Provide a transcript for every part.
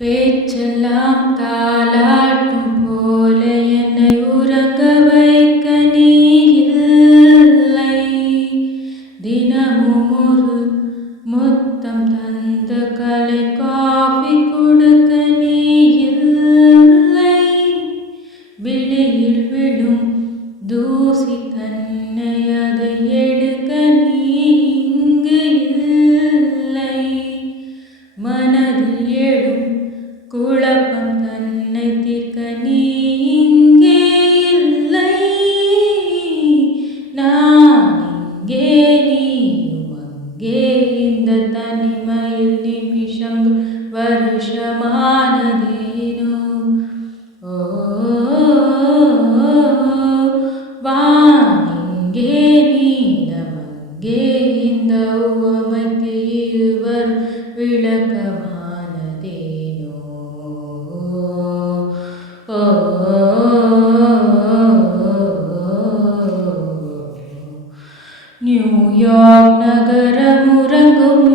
பேச்செல்லாம் தாலாட்டும் போல என்னை உறங்க வைக்க நீ இல்லை. தினமும் ஒரு முத்தம் தந்து கலை காஃபி கொடுக்க நீ இல்லை. விழியில் விழும் தூசி தன்னை அதை எடுக்க நீ இங்கு இல்லை. மனதில் எழும் குழப்பம் தன்னை தீர்க்க நீ இங்கே இல்லை. நான் இங்கே நீயும் அங்கே, இந்த தனிமையில் நிமிஷங்கள் வருஷமானதேனோ. ஓ வான் இங்கே நீலம் அங்கே, இந்த உவமைக்கு இருவர் விளக்கமானதேனோ. நியூயார்க் நகரம் உறங்கும்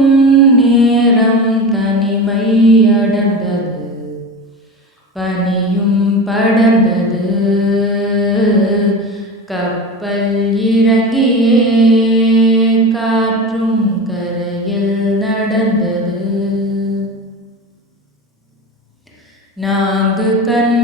நேரம் தனிமை அடர்ந்தது, பனியும் படர்ந்தது. கப்பல் இறங்கியே காற்றும் கரையில் நடந்தது. நான்கு கண்